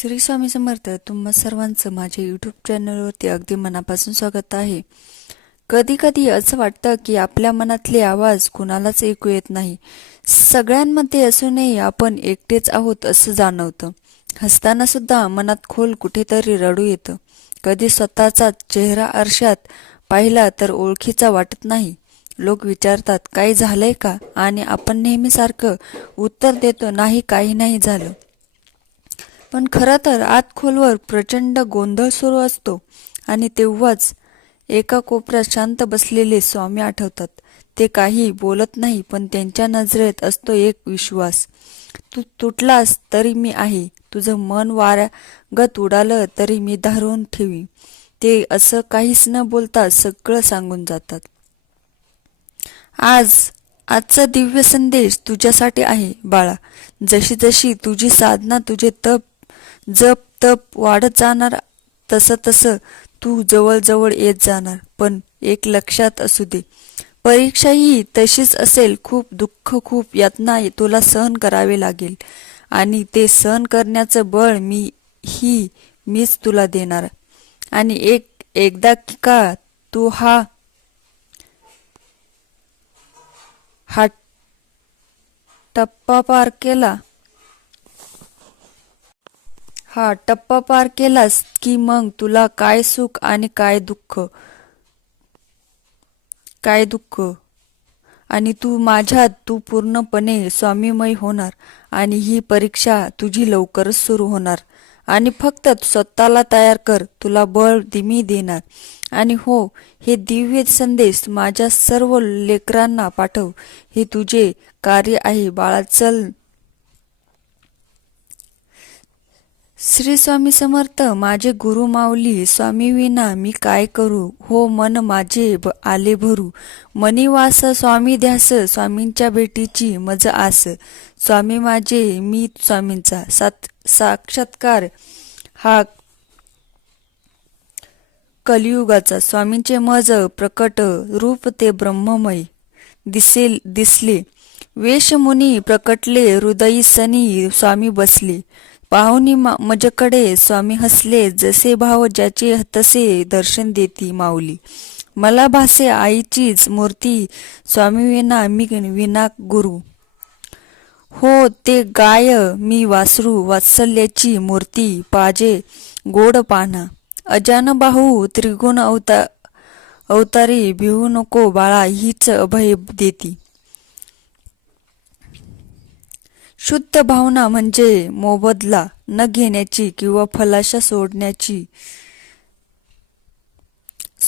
श्री स्वामी समर्थ तुम्हा सर्वांचं माझ्या यूट्यूब चॅनलवरती अगदी मनापासून स्वागत आहे. कधी कधी असं वाटतं की आपल्या मनातले आवाज कुणालाच ऐकू येत नाही. सगळ्यांमध्ये असूनही आपण एकटेच आहोत असं जाणवतं. हसताना सुद्धा मनात खोल कुठेतरी रडू येतं. कधी स्वतःचा चेहरा आरशात पाहिला तर ओळखीचा वाटत नाही. लोक विचारतात काही झालंय का? आणि आपण नेहमीसारखं उत्तर देतो नाही काही नाही झालं. पण खरं तर आत खोलवर प्रचंड गोंधळ सुरू असतो आणि तेव्हाच एका कोपऱ्यात शांत बसलेले स्वामी आठवतात. ते काही बोलत नाही पण त्यांच्या नजरेत असतो एक विश्वास. तू तुटलास तरी मी आहे. तुझं मन वाऱ्यागत उडालं तरी मी धारून ठेवी ते असं काहीच न बोलता सगळं सांगून जातात. आज आजचा दिव्य संदेश तुझ्यासाठी आहे बाळा. जशी जशी तुझी साधना तुझे तप जप तप वाढत जाणार तसं तसं तू जवळजवळ येत जाणार पण एक लक्षात असू दे. परीक्षा ही तशीच असेल खूप दुःख खूप यातना तुला सहन करावे लागेल. आणि ते सहन करण्याचं बळ मी ही मीच तुला देणार. आणि एक एकदा का तू हा हा टप्पा पार केला हा टप्पा पार केलास की मग तुला काय सुख आणि काय दुःख? काय दुःख? आणि तू माझ्यात तू पूर्णपणे स्वामीमय होणार आणि ही परीक्षा तुझी लवकरच सुरू होणार. आणि फक्त स्वतःला तयार कर तुला बळ दिमी देणार. आणि हो हे दिव्य संदेश माझ्या सर्व लेकरांना पाठव. हे तुझे कार्य आहे. बाळा चल. श्री स्वामी समर्थ माझे गुरु माऊली स्वामी विना मी काय करू? हो मन माझे ब- आले भरू. मनी वास स्वामी ध्यास स्वामींच्या भेटीची मज आस. स्वामी माझे मी स्वामींचा. सात साक्षात्कार हा कलियुगाचा. स्वामींचे मज प्रकट रूप ते ब्रह्ममय दिसेल दिसले. वेशमुनी प्रकटले हृदयी सनी स्वामी बसले. पाहुनी मा- मजकडे स्वामी हसले जसे भाव ज्याचे तसे दर्शन देती माऊली. मला भासे आईचीच मूर्ती स्वामी विना मी विना गुरु. हो ते गाय मी वासरू वात्सल्याची मूर्ती पाजे गोड पाना. अजान बाहू त्रिगुण अवता अवतारी भिवू नको बाळा हीच अभय देती. शुद्ध भावना म्हणजे मोबदला न घेण्याची किंवा फलाशा सोडण्याची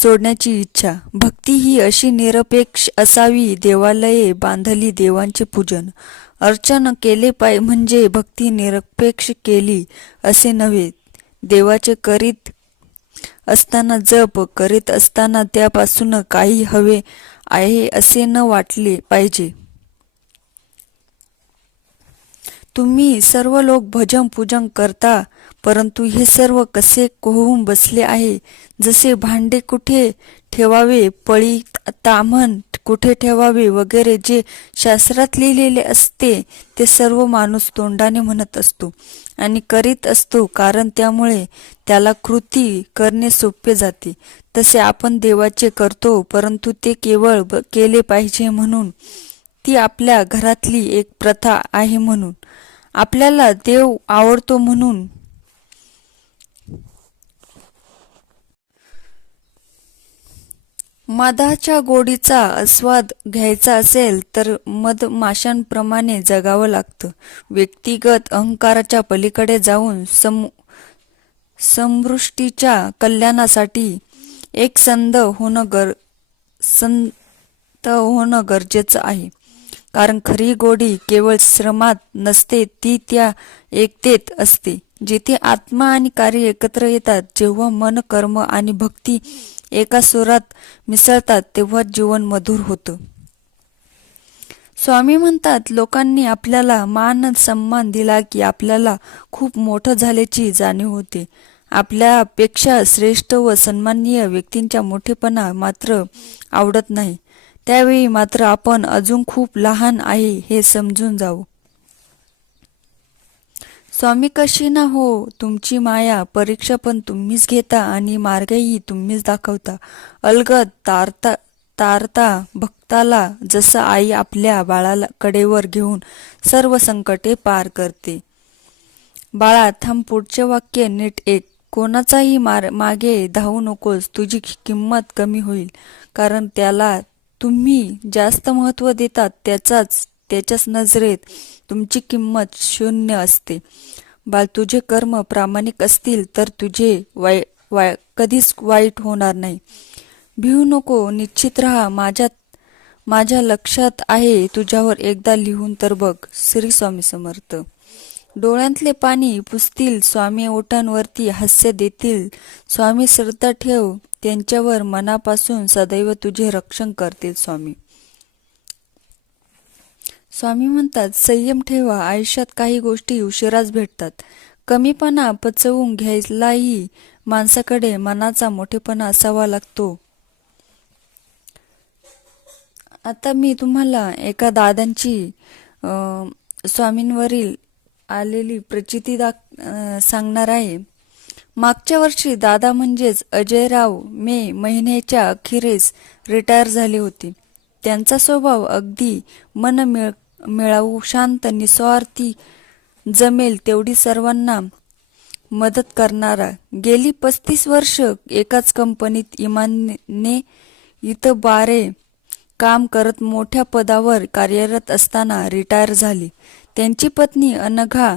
सोडण्याची इच्छा. भक्ती ही अशी निरपेक्ष असावी देवालये बांधली देवांचे पूजन. अर्चन केले पाय म्हणजे भक्ती निरपेक्ष केली असे नव्हे. देवाचे करीत असताना जप करीत असताना त्यापासून काही हवे आहे असे न वाटले पाहिजे. तुम्ही सर्व लोक भजन पूजन करता परंतु हे सर्व कसे कोहून बसले आहे? जसे भांडे कुठे ठेवावे पळी ताम्हण कुठे ठेवावे वगैरे जे शास्त्रात लिहिलेले असते ते सर्व माणूस तोंडाने म्हणत असतो आणि करीत असतो कारण त्यामुळे त्याला कृती करणे सोपे जाते. तसे आपण देवाचे करतो परंतु ते केवळ ब- केले पाहिजे म्हणून. ती आपल्या घरातली एक प्रथा आहे म्हणून. आपल्याला देव आवडतो म्हणून. मधाच्या गोडीचा आस्वाद घ्यायचा असेल तर मधमाशांप्रमाणे जगावं लागतं. व्यक्तिगत अहंकाराच्या पलीकडे जाऊन सम समृष्टीच्या कल्याणासाठी एक संद होणं गर संत होणं गरजेचं आहे. कारण खरी गोडी केवळ श्रमात नसते ती त्या एकतेत असते. जिथे आत्मा आणि कार्य एकत्र येतात जेव्हा मन कर्म आणि भक्ती एका स्वरात मिसळतात तेव्हा जीवन मधुर होतं. स्वामी म्हणतात लोकांनी आपल्याला मान सन्मान दिला की आपल्याला खूप मोठं झाल्याची जाणीव होते. आपल्यापेक्षा श्रेष्ठ व सन्माननीय व्यक्तींच्या मोठेपणा मात्र आवडत नाही. त्यावेळी मात्र आपण अजून खूप लहान आहे हे समजून जाऊ. स्वामी कशी ना हो तुमची माया परीक्षा पण तुम्हीच घेता आणि मार्गही तुम्हीच दाखवता. अलगद तारता तारता भक्ताला जसं आई आपल्या बाळाला कडेवर घेऊन सर्व संकटे पार करते. बाळा थांब पुढचे वाक्य नीट एक कोणाचाही मार मागे धावू नकोस. तुझी किंमत कमी होईल. कारण त्याला तुम्ही जास्त महत्त्व देतात त्याचाच त्याच्याच नजरेत तुमची किंमत शून्य असते. बाळ तुझे कर्म प्रामाणिक असतील तर तुझे वाय वाय कधीच वाईट होणार नाही. भिवू नको निश्चित राहा माझ्यात माझ्या लक्षात आहे तुझ्यावर एकदा लिहून तर बघ श्री स्वामी समर्थ. डोळ्यांतले पाणी पुसतील स्वामी ओठांवरती हास्य देतील. स्वामी श्रद्धा ठेव त्यांच्यावर मनापासून सदैव तुझे रक्षण करतील स्वामी. स्वामी म्हणतात संयम ठेवा आयुष्यात काही गोष्टी उशिराच भेटतात. कमीपणा पचवून घ्यायलाही माणसाकडे मनाचा मोठेपणा असावा लागतो. आता मी तुम्हाला एका दादांची स्वामींवरील आलेली प्रचिती दाख सांगणार आहे. मागच्या वर्षी दादा म्हणजेच अजयराव मे महिन्याच्या अखेरीस रिटायर झाले होते. त्यांचा स्वभाव अगदी मन मिळ मिळावू शांत निस्वार्थी जमेल तेवढी सर्वांना मदत करणारा. गेली पस्तीस वर्ष एकाच कंपनीत इमानने इथं बारे काम करत मोठ्या पदावर कार्यरत असताना रिटायर झाली. त्यांची पत्नी अनघा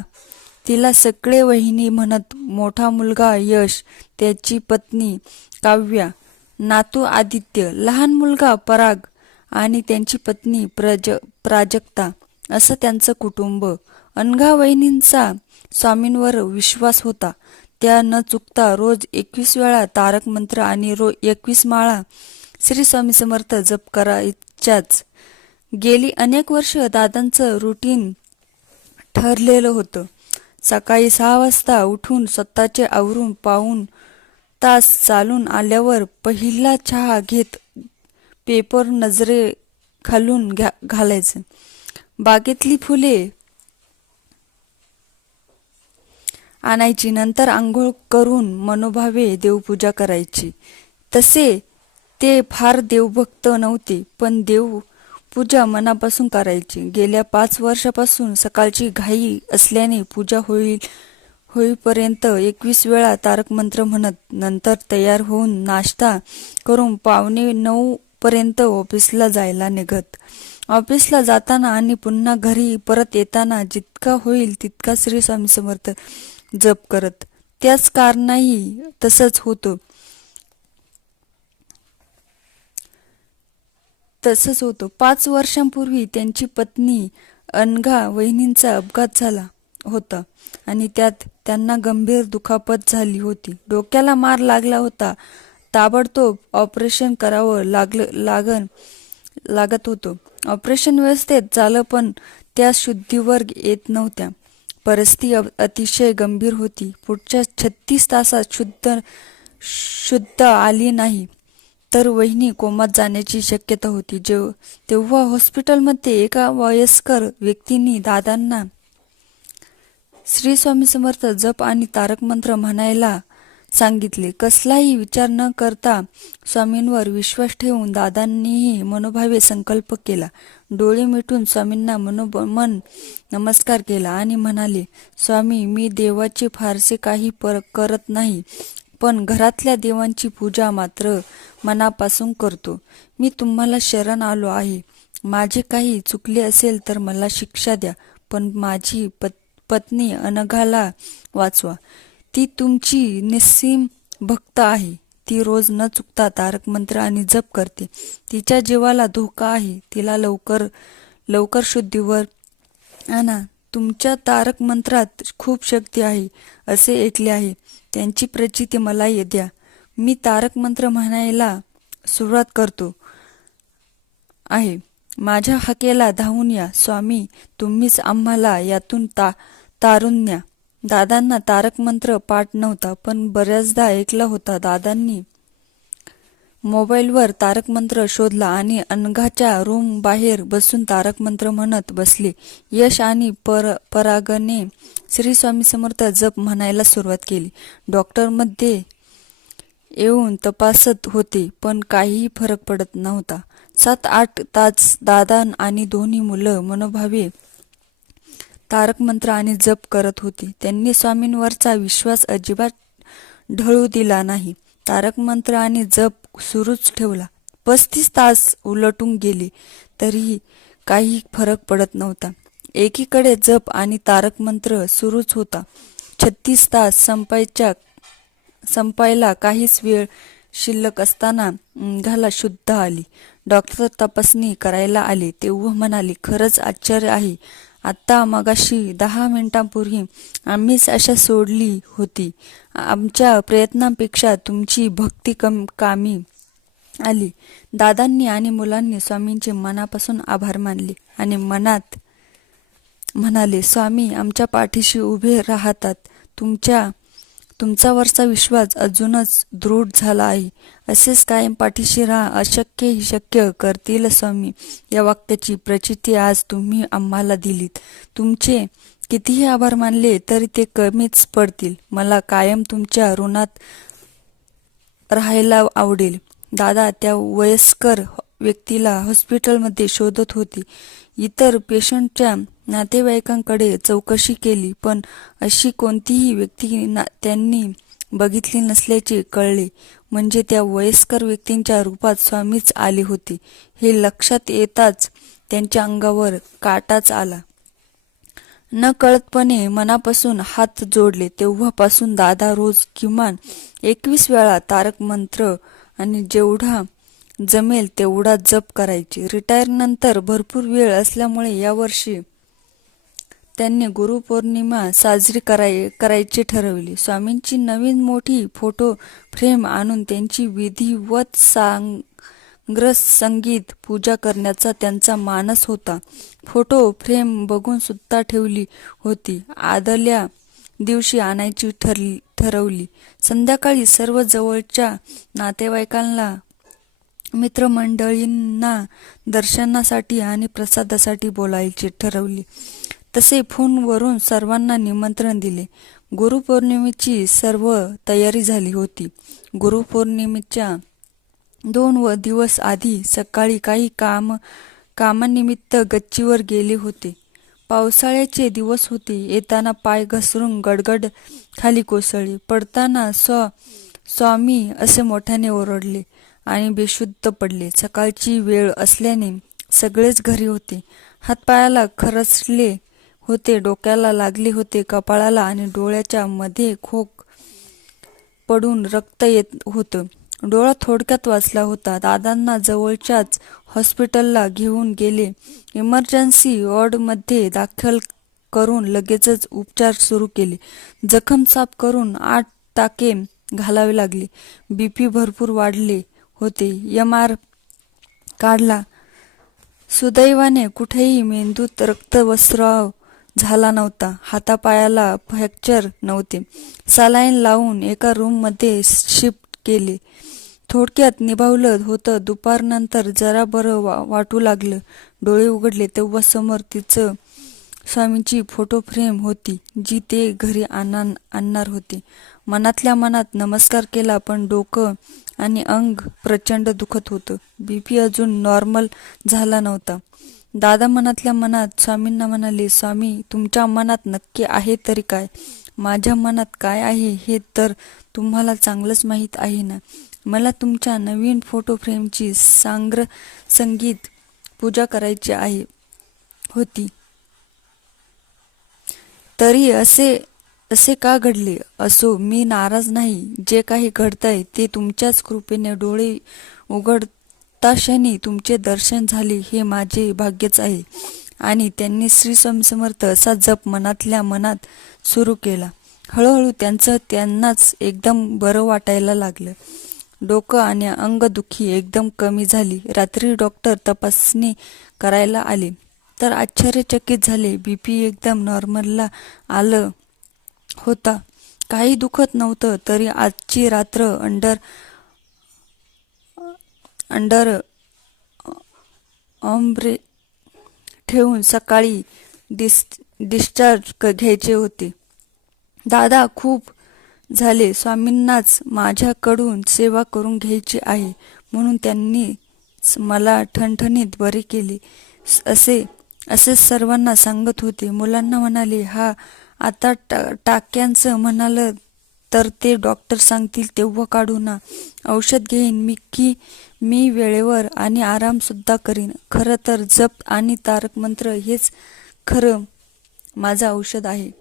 तिला सगळे वहिनी म्हणत मोठा मुलगा यश त्याची पत्नी काव्या नातू आदित्य लहान मुलगा पराग आणि त्यांची पत्नी प्रज प्राजक्ता असं त्यांचं कुटुंब. अनघा वहिनींचा स्वामींवर विश्वास होता. त्या न चुकता रोज एकवीस वेळा तारक मंत्र आणि रो एकवीस माळा श्री स्वामी समर्थ जप करायच्याच. गेली अनेक वर्ष दादांचं रुटीन ठरलेलं होतं. सकाळी सहा वाजता उठून स्वतःचे आवरून पाहून तास चालून आल्यावर पहिला चहा घेत पेपर नजरे खालून घ्या घालायचं. बागेतली फुले आणायची नंतर आंघोळ करून मनोभावे देवपूजा करायची. तसे ते फार देवभक्त नव्हते पण देव पूजा मनापासून करायची. गेल्या पाच वर्षापासून सकाळची घाई असल्याने पूजा होईल होईपर्यंत एकवीस वेळा तारक मंत्र म्हणत नंतर तयार होऊन नाश्ता करून पावणे नऊ पर्यंत ऑफिसला जायला निघत. ऑफिसला जाताना आणि पुन्हा घरी परत येताना जितका होईल तितका श्री स्वामी समर्थ जप करत. त्याच कारणाही तसंच होतं. तसंच होतं. पाच वर्षांपूर्वी त्यांची पत्नी अनघा वहिनींचा अपघात झाला होता आणि त्यात त्यांना गंभीर दुखापत झाली होती. डोक्याला मार लागला होता. ताबडतोब ऑपरेशन करावं लागलं लागन लागत होतं. ऑपरेशन व्यवस्थेत झालं पण त्या शुद्धीवर येत नव्हत्या. परिस्थिती अतिशय गंभीर होती. पुढच्या छत्तीस तासात शुद्ध शुद्ध आली नाही. तर वहिनी कोमात जाण्याची शक्यता होती. जेव तेव्हा हॉस्पिटलमध्ये एका वयस्कर व्यक्तींनी दादांना श्री स्वामी समर्थ जप आणि तारक मंत्र म्हणायला सांगितले. कसलाही विचार न करता स्वामींवर विश्वास ठेवून दादांनीही मनोभावे संकल्प केला. डोळे मिटून स्वामींना मनोब मन नमस्कार केला आणि म्हणाले स्वामी मी देवाचे फारसे काही पर करत नाही. पण घरातल्या देवांची पूजा मात्र मनापासून करतो. मी तुम्हाला शरण आलो आहे. माझे काही चुकले असेल तर मला शिक्षा द्या पण माझी पत पत्नी अनघाला वाचवा. ती तुमची निस्सीम भक्त आहे. ती रोज न चुकता तारक मंत्र आणि जप करते. तिच्या जीवाला धोका आहे. तिला लवकर लवकर शुद्धीवर आणा. तुमच्या तारक मंत्रात खूप शक्ती आहे असे ऐकले आहे. त्यांची प्रचिती मला द्या. मी तारक मंत्र म्हणायला सुरुवात करतो. आहे. माझ्या हकेला धावून या. स्वामी तुम्हीच आम्हाला यातून ता तारून न्या. दादांना तारक मंत्र पाठ नव्हता पण बऱ्याचदा ऐकला होता. दादांनी मोबाईलवर तारक मंत्र शोधला आणि अनघाच्या रूम बाहेर बसून तारक मंत्र म्हणत बसले. यश आणि पर परागने श्री स्वामी समर्थ जप म्हणायला सुरुवात केली. डॉक्टरमध्ये येऊन तपासत होते पण काहीही फरक पडत नव्हता. सात आठ तास दादा आणि दोन्ही मुलं मनोभावे तारक मंत्र आणि जप करत होती. त्यांनी स्वामींवरचा विश्वास अजिबात ढळू दिला नाही. तारक मंत्र आणि जप सुरूच ठेवला. पस्तीस तास उलटून गेले तरीही काही फरक पडत नव्हता. एकीकडे जप आणि तारक मंत्र सुरूच होता. छत्तीस तास संपायच्या संपायला काहीच वेळ शिल्लक असताना घाला शुद्ध आली. डॉक्टर तपासणी करायला आले तेव्हा म्हणाले खरंच आश्चर्य आहे. आत्ता मगाशी दहा मिनिटांपूर्वी आम्हीच अशा सोडली होती. आमच्या प्रयत्नांपेक्षा तुमची भक्ती कम कामी आली. दादांनी आणि मुलांनी स्वामींचे मनापासून आभार मानले आणि मनात म्हणाले स्वामी आमच्या पाठीशी उभे राहतात. तुमच्या तुमच्यावरचा विश्वास अजूनच दृढ झाला आहे. असेच कायम पाठीशी राहा. अशक्य ही शक्य करतील स्वामी. या वाक्याची प्रचिती आज तुम्ही आम्हाला दिलीत. तुमचे कितीही आभार मानले तरी ते कमीच पडतील. मला कायम तुमच्या ऋणात राहायला आवडेल. दादा त्या वयस्कर व्यक्तीला हॉस्पिटलमध्ये शोधत होती. इतर पेशंटच्या नातेवाईकांकडे चौकशी केली पण अशी कोणतीही व्यक्ती त्यांनी बघितली नसल्याचे कळले. म्हणजे त्या वयस्कर व्यक्तींच्या रूपात स्वामीच आले होते. हे लक्षात येताच त्यांच्या अंगावर काटाच आला. न कळतपणे मनापासून हात जोडले. तेव्हापासून दादा रोज किमान एकवीस वेळा तारक मंत्र आणि जेवढा जमेल तेवढा जप करायची. रिटायरनंतर भरपूर वेळ असल्यामुळे यावर्षी त्यांनी गुरुपौर्णिमा साजरी कराय करायची ठरवली. स्वामींची नवीन मोठी फोटो फ्रेम आणून त्यांची विधिवत सांग्रस संगीत पूजा करण्याचा त्यांचा मानस होता. फोटो फ्रेम बघून सुद्धा ठेवली होती. आदल्या दिवशी आणायची ठरली ठरवली. संध्याकाळी सर्व जवळच्या नातेवाईकांना मित्रमंडळींना दर्शनासाठी आणि प्रसादासाठी बोलायचे ठरवले. तसे फोनवरून सर्वांना निमंत्रण दिले. गुरुपौर्णिमेची सर्व तयारी झाली होती. गुरुपौर्णिमेच्या दोन व दिवस आधी सकाळी काही काम कामानिमित्त गच्चीवर गेले होते. पावसाळ्याचे दिवस होते. येताना पाय घसरून गडगड खाली कोसळली. पडताना स्व स्वामी असे मोठ्याने ओरडले आणि बेशुद्ध पडले. सकाळची वेळ असल्याने सगळेच घरी होते. हातपायाला खरचले होते डोक्याला लागले होते कपाळाला आणि डोळ्याच्या मध्ये खोक पडून रक्त येत होतं. डोळा थोडक्यात वाचला होता. दादांना जवळच्याच हॉस्पिटलला घेऊन गेले. इमर्जन्सी वॉर्डमध्ये दाखल करून लगेचच उपचार सुरू केले. जखम साफ करून आठ टाके घालावे लागले. बीपी भरपूर वाढले होते. एम आर काढला. सुदैवाने कुठेही मेंदूत रक्तवस्राव झाला नव्हता. हातापायाला फ्रॅक्चर नव्हते. सलाईन लावून एका रूममध्ये शिफ्ट केले. थोडक्यात निभावलं होतं. दुपारनंतर जरा बरं वा वाटू लागलं. डोळे उघडले तेव्हा समोर तिचं स्वामींची फोटो फ्रेम होती जी ते घरी आणणार होते. मनातल्या मनात नमस्कार केला पण डोकं आणि अंग प्रचंड दुखत होतं. बीपी अजून नॉर्मल झाला नव्हता. दादा मनातल्या मनात स्वामींना म्हणाले स्वामी तुमच्या मनात नक्की आहे तरी काय? माझ्या मनात काय आहे हे तर तुम्हाला चांगलंच माहीत आहे ना? मला तुमच्या नवीन फोटो फ्रेमची सांग्र संगीत पूजा करायची आहे होती. तरी असे असे का घडले? असो मी नाराज नाही. जे काही घडतंय ते तुमच्याच कृपेने डोळे उघडता क्षणी तुमचे दर्शन झाले हे माझे भाग्यच आहे. आणि त्यांनी श्री समसमर्थ असा जप मनातल्या मनात सुरू केला. हळूहळू त्यांचं त्यांनाच एकदम बरं वाटायला लागलं. डोकं आणि अंगदुखी एकदम कमी झाली. रात्री डॉक्टर तपासणी करायला आले. तर आश्चर्यचकित झाले. बीपी एकदम नॉर्मलला आलं होता. काही दुखत नव्हतं तरी आजची रात्र अंडर अंडर ऑम्ब्रे ठेवून सकाळी डिस डिस्चार्ज क- घ्यायचे होते. दादा खूप झाले स्वामींनाच माझ्याकडून सेवा करून घ्यायची आहे म्हणून त्यांनी मला ठणठणीत बरे केले. स- असे असे सर्वांना सांगत होते. मुलांना म्हणाले हा आता टा टाक्यांचं म्हणालं तर ते डॉक्टर सांगतील तेव्हा काढू ना. औषध घेईन मी की मी वेळेवर आणि आरामसुद्धा करीन. खरं तर जप आणि तारक मंत्र हेच खरं माझं औषध आहे.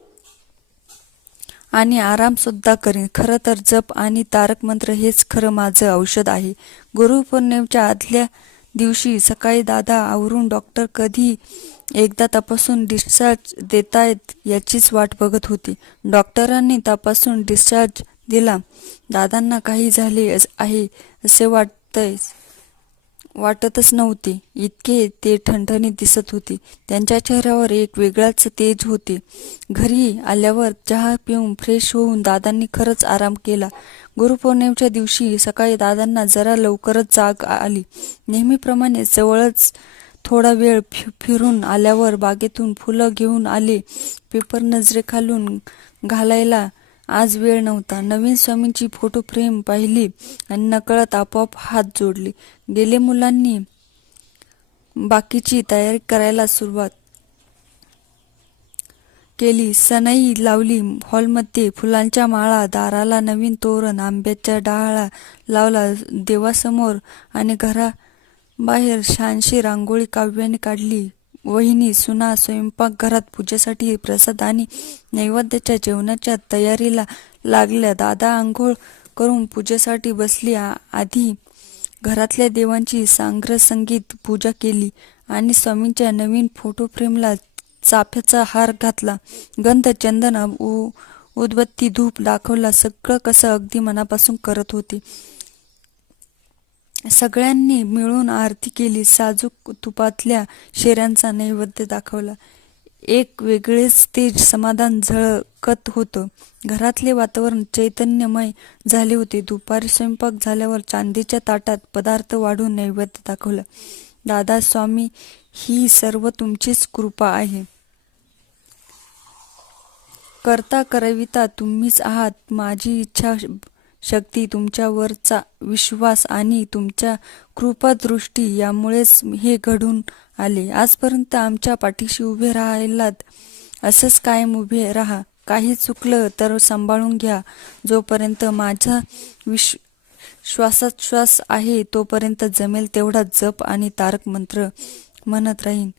आणि आरामसुद्धा करीन. खरं तर जप आणि तारक मंत्र हेच खरं माझं औषध आहे. गुरुपौर्णिमेच्या आदल्या दिवशी सकाळी दादा आवरून डॉक्टर कधी एकदा तपासून डिस्चार्ज देतायत याचीच वाट बघत होती. डॉक्टरांनी तपासून डिस्चार्ज दिला. दादांना काही झाले आहे असे वाटतंय. वाटतच नव्हते. इतके ते ठणठणीत दिसत होते. त्यांच्या चेहऱ्यावर एक वेगळाच तेज होते. घरी आल्यावर चहा पिऊन फ्रेश होऊन दादांनी खरंच आराम केला. गुरुपौर्णिमेच्या दिवशी सकाळी दादांना जरा लवकरच जाग आली. नेहमीप्रमाणे जवळच थोडा वेळ फि- फिरून आल्यावर बागेतून फुलं घेऊन आले. पेपर नजरेखालून घालायला आज वेळ नव्हता. नवीन स्वामींची फोटो फ्रेम पाहिली आणि नकळत आपोआप हात जोडले. गेले मुलांनी बाकीची तयारी करायला सुरुवात केली. सनई लावली हॉलमध्ये. फुलांच्या माळा दाराला नवीन तोरण आंब्याच्या डाळा लावला देवासमोर आणि घरा बाहेर छानशी रांगोळी काव्याने काढली. वहिनी सुना स्वयंपाकघरात पूजेसाठी प्रसाद आणि नैवेद्याच्या जेवणाच्या तयारीला लागल्या. दादा आंघोळ करून पूजेसाठी बसली. आधी घरातल्या देवांची सांग्रसंगीत पूजा केली आणि स्वामींच्या नवीन फोटो फ्रेमला चाफ्याचा हार घातला. गंध चंदन उ उदबत्ती धूप दाखवला. सगळं कसं अगदी मनापासून करत होते. सगळ्यांनी मिळून आरती केली. साजूक तुपातल्या शेऱ्यांचा नैवेद्य दाखवला. एक वेगळेच तेज समाधान झळकत होतं. घरातले वातावरण चैतन्यमय झाले होते. दुपारी स्वयंपाक झाल्यावर चांदीच्या ताटात पदार्थ वाढून नैवेद्य दाखवला. दादा स्वामी ही सर्व तुमचीच कृपा आहे. करता करविता तुम्हीच आहात. माझी इच्छा शक्ती तुमच्यावरचा विश्वास आणि तुमच्या कृपादृष्टी यामुळेच हे घडून आले. आजपर्यंत आमच्या पाठीशी उभे राहिलात. असंच कायम उभे राहा. काही चुकलं तर सांभाळून घ्या. जोपर्यंत माझा विश्व श्वासात श्वास आहे तोपर्यंत जमेल तेवढा जप आणि तारक मंत्र म्हणत राहीन.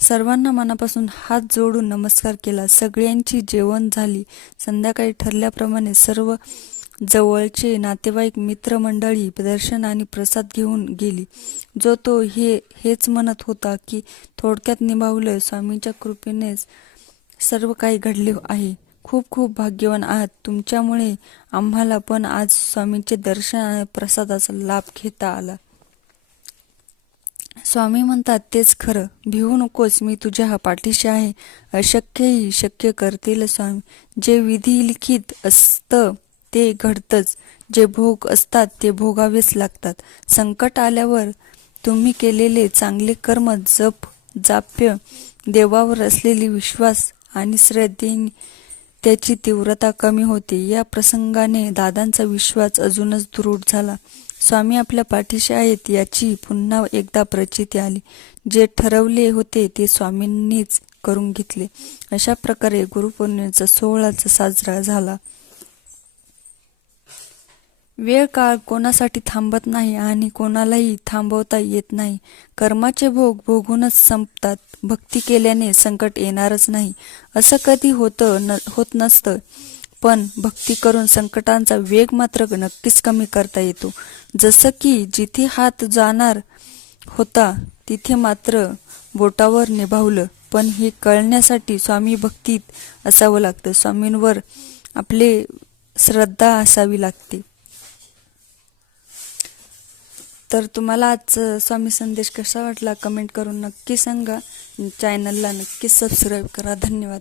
सर्वांना मनापासून हात जोडून नमस्कार केला. सगळ्यांची जेवण झाली. संध्याकाळी ठरल्याप्रमाणे सर्व जवळचे नातेवाईक मित्रमंडळी दर्शन आणि प्रसाद घेऊन गेली. जो तो हे हेच म्हणत होता की थोडक्यात निभावलं स्वामींच्या कृपेनेच सर्व काही घडले आहे. खूप खूप भाग्यवान आहात. तुमच्यामुळे आम्हाला पण आज स्वामींचे दर्शन आणि प्रसादाचा लाभ घेता आला. स्वामी म्हणतात तेच खरं. भिवू नकोस. मी तुझ्या पाठीशी आहे. अशक्यही शक्य करतील स्वामी. जे विधी लिखित असतं ते घडतंच. जे भोग असतात ते भोगावेच लागतात. संकट आल्यावर तुम्ही केलेले चांगले कर्म जप जाप्य देवावर असलेली विश्वास आणि श्रद्धेने त्याची तीव्रता कमी होते. या प्रसंगाने दादांचा विश्वास अजूनच दृढ झाला. स्वामी आपल्या पाठीशी आहेत याची पुन्हा एकदा प्रचिती आली. जे ठरवले होते ते स्वामींनीच करून घेतले. अशा प्रकारे गुरुपौर्णिमेचा सोहळाचा साजरा झाला. वेळ काळ कोणासाठी थांबत नाही आणि कोणालाही थांबवता येत नाही. कर्माचे भोग भोगूनच संपतात. भक्ती केल्याने संकट येणारच नाही. असं कधी होतं न होत नसतं. पण भक्ती करून संकटांचा वेग मात्र नक्कीच कमी करता येतो. जसं की जिथे हात जाणार होता तिथे मात्र बोटावर निभावलं. पण हे कळण्यासाठी स्वामी भक्तीत असावं लागतं. स्वामींवर आपले श्रद्धा असावी लागते. तर तुम्हाला आजचं स्वामी संदेश कसा वाटला? कमेंट करून नक्की सांगा. चॅनलला नक्की सबस्क्राईब करा. धन्यवाद.